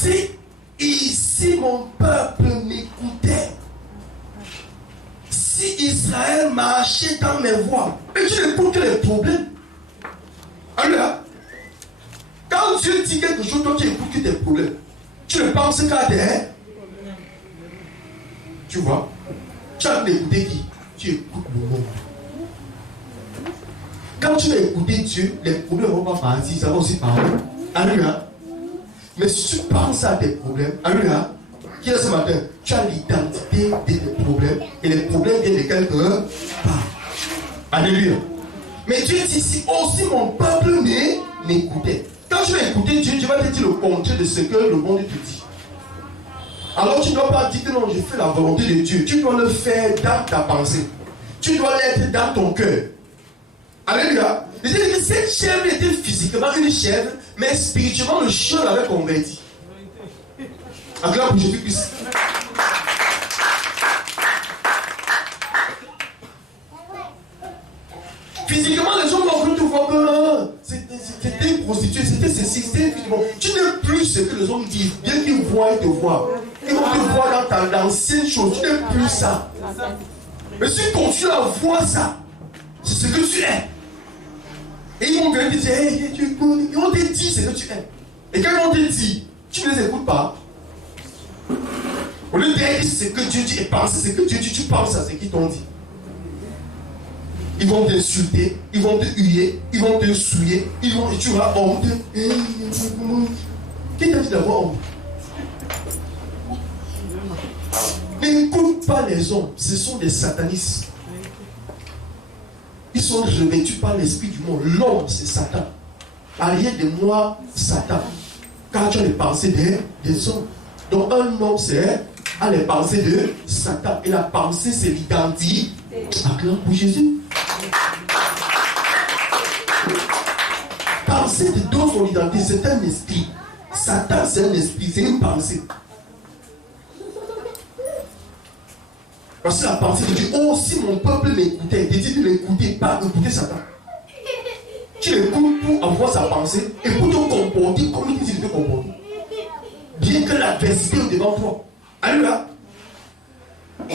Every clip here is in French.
si mon peuple m'écoutait, si Israël marchait dans mes voies, et tu n'écoutes que les problèmes. Alors, quand Dieu dit quelque chose, toi tu écoutes que tes problèmes. Tu ne penses qu'à tes. Tu vois, tu as écouté qui? Tu écoutes le monde. Quand tu vas écouter Dieu, les problèmes ne vont pas partir, ça va aussi parler. Alléluia. Mais si tu penses à tes problèmes, alléluia, qui est ce matin, tu as l'identité de tes problèmes et les problèmes viennent de quelqu'un part. Alléluia. Mais Dieu dit si aussi mon peuple m'écoutait. Quand tu vas écouter Dieu, tu vas te dire le contraire de ce que le monde te dit. Alors tu ne dois pas dire que non, je fais la volonté de Dieu. Tu dois le faire dans ta pensée. Tu dois l'être dans ton cœur. Alléluia. C'est-à-dire que cette chèvre était physiquement une chèvre, mais spirituellement le chien l'avait converti. Acclame pour Jésus-Christ. Physiquement, les gens vont cru te voir que c'était une prostituée, c'était ceci, c'était physiquement. Tu n'es plus ce que les hommes disent, bien qu'ils voient et te voient. Ils vont te voir dans l'ancienne chose, tu n'es plus ça. Mais si tu continues à voir ça, c'est ce que tu es. Et ils vont venir te dire, hey, ils vont te dire ce que tu es. Et quand ils vont te dire, tu ne les écoutes pas. Au lieu d'être ce que Dieu dit et penser ce que Dieu dit, tu penses à ce qu'ils t'ont dit. Ils vont t'insulter, ils vont te huer, ils vont te souiller, et tu auras honte. Qui t'a dit d'avoir honte? N'écoute pas les hommes, ce sont des satanistes. Ils sont revêtus par l'esprit du monde. L'homme, c'est Satan. Allié de moi, Satan. Car tu as les pensées des hommes. Donc un homme, c'est a les pensées de Satan. Et la pensée, c'est l'identité. Acclame pour Jésus. Penser de donner son identité, c'est un esprit. Satan, c'est un esprit, c'est une pensée. Parce que la pensée te dit, oh, si mon peuple m'écoutait, il dit de l'écouter, pas écouter Satan. Tu l'écoutes pour avoir sa pensée et pour te comporter comme il dit de te comporter. Bien que l'adversité est devant toi. Alléluia.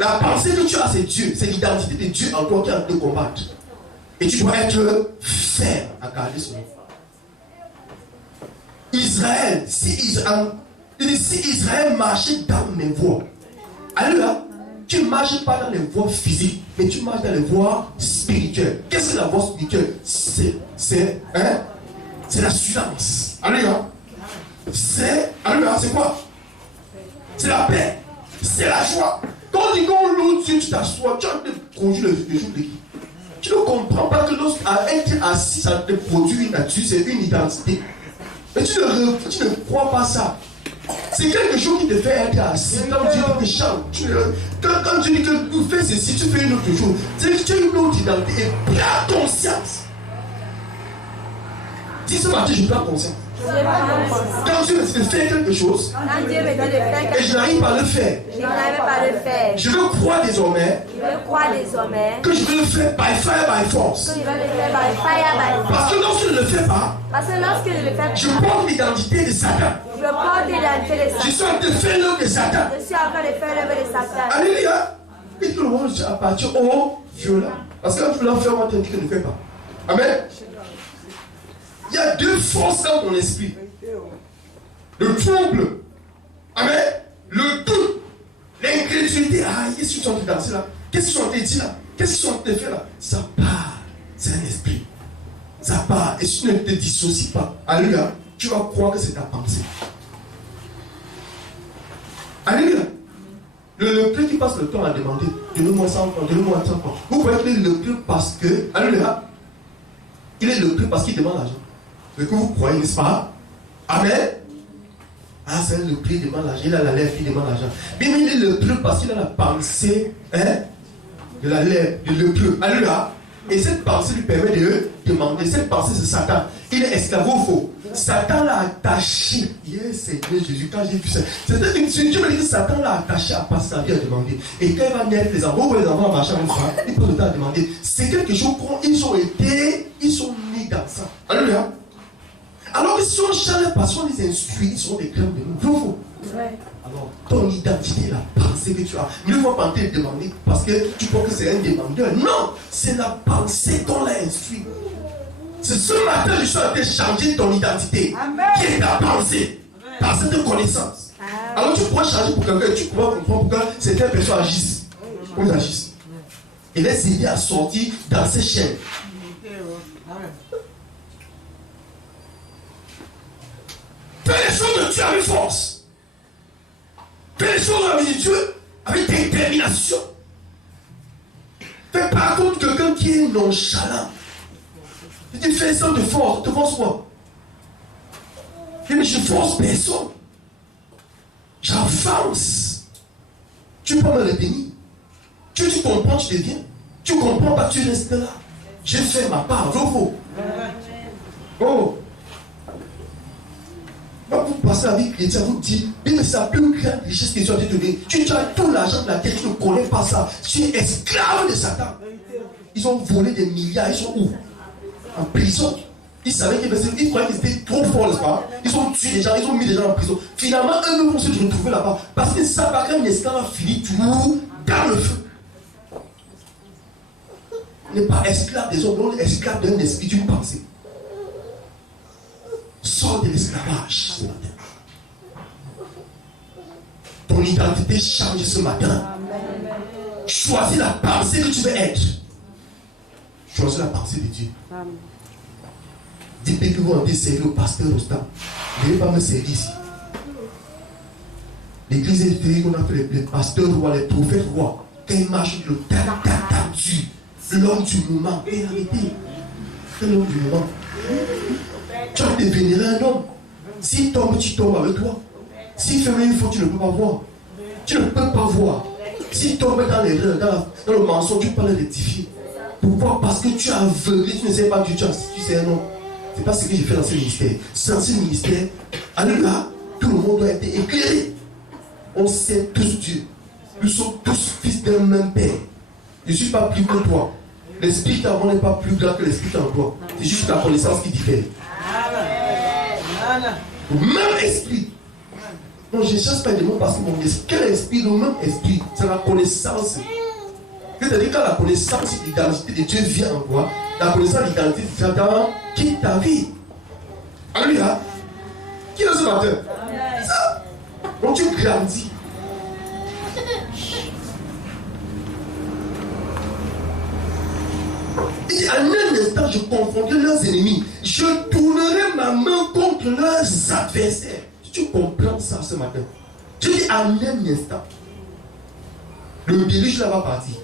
La pensée que tu as, c'est Dieu. C'est l'identité de Dieu en toi qui a de te combattre. Et tu dois être ferme à garder son nom. Israël, si Israël marchait dans mes voies, alléluia. Tu ne marches pas dans les voies physiques, mais tu marches dans les voies spirituelles. Qu'est-ce que la voie spirituelle? C'est l'assurance. Alléluia. C'est quoi? C'est la paix. C'est la joie. Quand on dit qu'on loue Dieu, tu t'assois, tu as conduit le jour de qui? Tu ne comprends pas que lorsqu'être assis, ça te produit une nature, c'est une identité. Mais tu ne crois pas ça. C'est quelque chose qui te fait être assis. Quand Dieu dit que chante, quand Dieu dit que tu fais ceci, tu fais une autre chose. C'est que tu as une autre identité et prends conscience. Dis ce matin, je prends conscience. Quand Dieu me dit de faire quelque chose, et je n'arrive pas à le faire, je veux croire désormais que je veux le faire by fire, by force. Parce que lorsque je ne le fais pas, je porte l'identité de Satan. Je suis en train de faire l'œuvre de Satan. Alléluia. Et tout le monde appartient au violent. Parce que quand tu veux l'enfer, on te dit que ne fais pas. Amen. Il y a deux forces dans ton esprit. Le trouble. Amen. Le doute. L'incrédulité. Ah, qu'est-ce que tu es en train de danser là? Qu'est-ce que tu es en train de dire là? Qu'est-ce que tu es en train de faire là? Ça part. C'est un esprit. Ça part. Et si tu ne te dissocies pas, alléluia, tu vas croire que c'est ta pensée. Alléluia. Le lepreux qui passe le temps à demander, donne-moi ça encore, donne-moi ça encore. Vous croyez qu'il est lepreux parce que, alléluia, il est lepreux parce qu'il demande l'argent. Ce que vous croyez, n'est-ce pas? Amen. Ah, c'est le lepreux qui demande l'argent. Il a la lèvre qui demande l'argent. Mais il est lepreux parce qu'il a la pensée de la lèvre, de lepreux. Alléluia. Et cette pensée lui permet de demander. Cette pensée, c'est Satan. Il est esclave ou faux. Satan l'a attaché. Yes, Seigneur Jésus, quand j'ai vu ça. Dieu me dit que Satan l'a attaché à passer sa vie à demander. Et quand il va naître les enfants, les enfants marchent avec moi, ils peuvent le temps à demander. C'est quelque chose qu'ils sont nés dans ça. Alléluia. Alors que si on change parce qu'on les instruit, ils seront des crèmes de nous. Vous. Alors, ton identité, la pensée que tu as, ne faut pas te demander parce que tu crois que c'est un demandeur. Non, c'est la pensée qu'on l'a instruit. C'est ce matin que je suis en train de changer ton identité. Amen. Qui est ta pensée, par cette connaissance. Alors tu pourras changer pour quelqu'un, tu pourras comprendre pourquoi certaines personnes agissent. Comment ils agissent. Et les aider à sortir dans ces chaînes. Fais les choses de Dieu avec force. Fais les choses avec Dieu avec détermination. Fais par contre quelqu'un qui est nonchalant. Tu fais ça de force. Tu forces quoi? Mais je force personne. J'avance. Tu peux me le bénir. Tu comprends, tu deviens. Tu comprends pas, tu restes là. J'ai fait ma part. Oh. Quand vous passez la vie chrétienne, vous dites, mais c'est la plus grande richesse que tu as donnée. Tu as tout l'argent de la terre, tu ne connais pas ça. Tu es esclave de Satan. Ils ont volé des milliards, ils sont où? En prison. Ils savaient qu'ils croyaient qu'ils étaient trop forts, n'est-ce pas? Ils ont tué des gens, ils ont mis des gens en prison. Finalement, eux vont se retrouver là-bas. Parce qu'ils ne savent pas qu'un esclave a fini tout dans le feu. On n'est pas esclave des hommes, on est esclave d'un esprit, d'une pensée. Sors de l'esclavage ce matin. Ton identité change ce matin. Choisis la pensée que tu veux être. Choisis la pensée de Dieu. Dites que vous allez servir au pasteur Rostam. Ne venez pas me servir ici. L'église est fait qu'on a fait les pasteurs rois, les prophètes rois. Quand ils marchent, le tatatu. L'homme du moment. Et arrêtez. C'est l'homme du moment. Tu vas devenir un homme. S'il tombe, tu tombes avec toi. S'il fait une faute, tu ne peux pas voir. Tu ne peux pas voir. S'il tombe dans l'erreur, dans le mensonge, tu peux pas le rectifier. Pourquoi? Parce que tu as aveuglé, tu ne sais pas que tu sais un homme. C'est pas ce que j'ai fait dans ce ministère. Dans ce ministère, alléluia, tout le monde doit être éclairé. On sait tous Dieu. Nous sommes tous fils d'un même Père. Je ne suis pas plus que toi. L'esprit qui en n'est pas plus grand que l'esprit en toi. C'est juste la connaissance qui diffère. Le même esprit. Non, je ne cherche pas des mots parce que mon esprit, quel esprit, le même esprit, c'est la connaissance. C'est-à-dire quand la connaissance de l'identité de Dieu vient en toi, la connaissance de l'identité de Satan quitte ta vie. Alléluia. Qui est ce matin? Ça. Donc tu grandis. Et en un instant, je confronterai leurs ennemis. Je tournerai ma main contre leurs adversaires. Tu comprends ça ce matin? Je dis en un instant. Le déluge là va partir.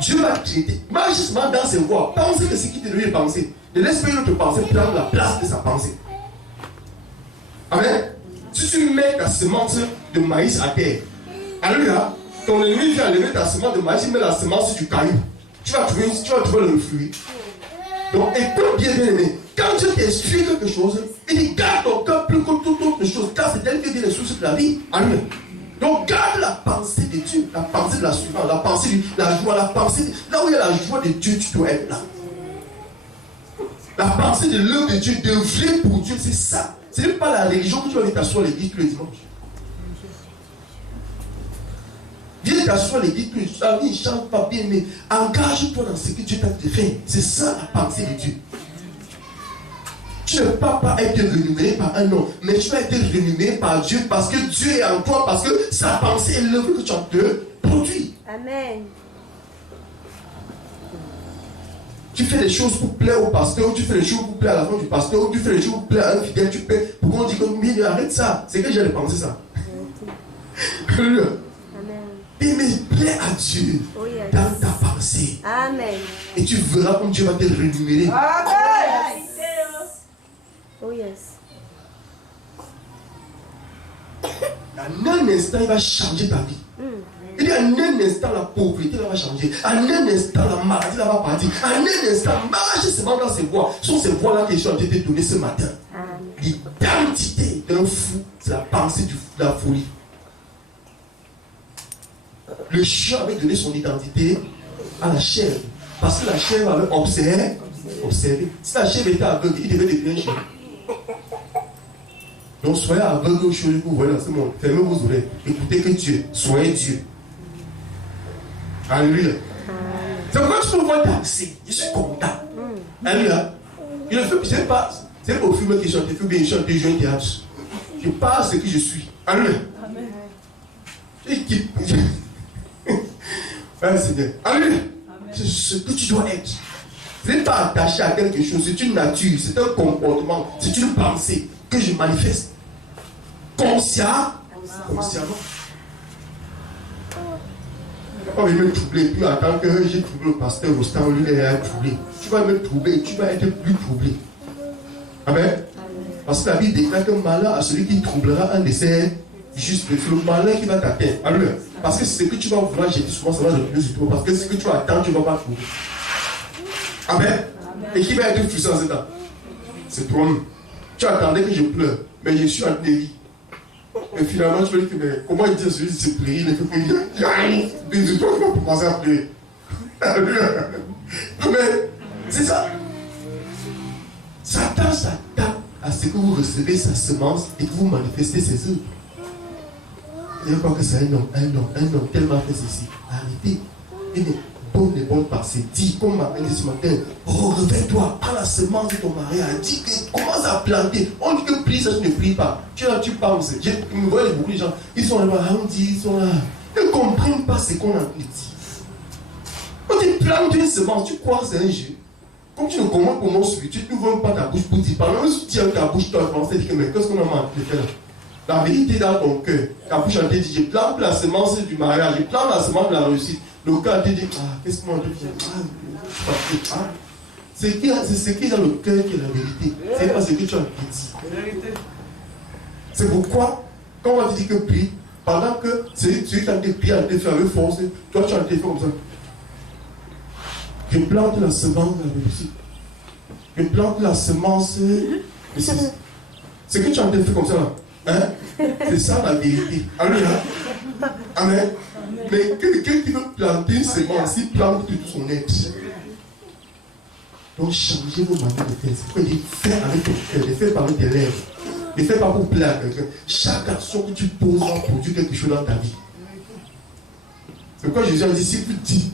Dieu va traiter. Marche justement dans ses voies. Pense que ce qui te devait penser. Ne laisse pas une autre pensée prendre la place de sa pensée. Amen. Si tu mets ta semence de maïs à terre, alléluia, ton ennemi vient lever ta semence de maïs, il met la semence sur du caillou. Tu vas trouver le fruit. Donc, écoute bien, bien aimé. Quand Dieu t'instruit quelque chose, il dit garde ton cœur plus que toute autre chose. Car c'est elle qui vient les sources de la vie. Amen. Donc, garde la pensée de Dieu, la pensée de la suivante, la pensée de la joie, la pensée. Là où il y a la joie de Dieu, tu dois être là. La pensée de l'œuvre de Dieu, de vrai pour Dieu, c'est ça. Ce n'est pas la religion que tu vas venir t'asseoir à l'église tous les dimanches. Viens t'asseoir à l'église tous les dimanches. La vie ne change pas bien, mais engage-toi dans ce que Dieu t'a fait. C'est ça la pensée de Dieu. Tu ne peux pas être rémunéré par un homme, mais tu vas être rémunéré par Dieu parce que Dieu est en toi, parce que sa pensée est l'œuvre que tu as te produit. Amen. Tu fais des choses pour plaire au pasteur, ou tu fais des choses pour plaire à la femme du pasteur, ou tu fais des choses pour plaire à un fidèle, tu peux. Pourquoi on dit comme mais arrête ça? C'est que j'ai pensé ça. Amen. Mais plaît à Dieu dans ta pensée. Amen. Et tu verras comme Dieu va te rémunérer. Amen. Oh yes. En un instant, il va changer ta vie. Il dit en un instant, la pauvreté va changer. En un instant, la maladie va partir. En un instant, marche seulement dans ces voies. Ce sont ces voies-là que je suis en train de te donner ce matin. L'identité d'un fou, c'est la pensée de la folie. Le chien avait donné son identité à la chèvre. Parce que la chèvre avait observé. Si la chèvre était aveugle, il devait devenir un chien. Donc soyez aveugle aux choses que vous voyez dans ce monde. Fermez vos oreilles. Écoutez que Dieu. Soyez Dieu. Alléluia. C'est pourquoi tu peux me voir danser. Je suis content. Alléluia. Il ne fait pas. C'est au film qui chante. Il faut bien chanter, jouer un théâtre. Je parle ce que je suis. Alléluia. Équipe. Seigneur. Alléluia. C'est ce que tu dois être. Tu n'es pas attaché à quelque chose. C'est une nature. C'est un comportement. C'est une pensée que je manifeste. Consciemment. Tu vas me troubler. Puis attends que j'ai troublé le pasteur au stand, lui il est troublé. Tu vas me troubler. Tu vas être plus troublé. Amen. Parce que la Bible déclare que malheur à celui qui troublera un de ses justes. C'est le malheur qui va t'atteindre. Alléluia. Parce que ce que tu vas vouloir jeter souvent, ça va revenir sur toi. Parce que ce que tu vas attendre, tu ne vas pas trouver. Amen. Et qui va être frustré en ce temps? C'est toi-même. Tu attendais que je pleure, mais je suis en délire. Et finalement, tu vas dire que mais comment il dit à celui qui se prie, il ne fait que dire, mais toi, tu vas commencer à pleurer. Alléluia. Mais c'est ça. Satan s'attend à ce que vous recevez sa semence et que vous manifestez ses œuvres. Il ne pas que c'est un homme tellement fait ceci. Arrêtez. Une bonne pensée. Dis, comme m'a dit ce matin, oh, réveille-toi, prends la semence de ton mariage, dis que commence à planter. On dit que prie, ça tu ne pries pas. Tu penses. Je me vois beaucoup de gens, ils sont là, on dit, ils sont là. Ils ne comprennent pas ce qu'on a dit. Quand tu plantes une semence, tu crois que c'est un jeu. Comme tu ne comprends pas comment suivre, tu ne vois pas ta bouche pour dire, pendant que tu tiens ta bouche, tu vas penser que mais qu'est-ce qu'on a manqué là? La vérité dans ton cœur, ta bouche en te dit, je plante la semence du mariage, je plante la semence de la réussite. Le cœur te dit, qu'est-ce qu'on a dit? C'est ce qui est dans le cœur qui est la vérité. C'est pas ce que tu as dit. C'est pourquoi, quand on va te dire que prie, pendant que celui qui a été prié a été fait avec force, toi tu as été fait comme ça. Je plante la semence de la réussite. Je plante la semence. C'est que tu as été fait comme ça là. Hein? C'est ça la vérité. Alléluia. Amen. Mais quelqu'un qui veut planter une semence, il plante tout son être. Donc changez vos manières de faire. C'est pourquoi il dit fais avec ton cœur, ne fais pas avec tes lèvres. Ne fais pas pour plaire à quelqu'un. Chaque action que tu poses va produire quelque chose dans ta vie. C'est pourquoi Jésus a dit si tu dis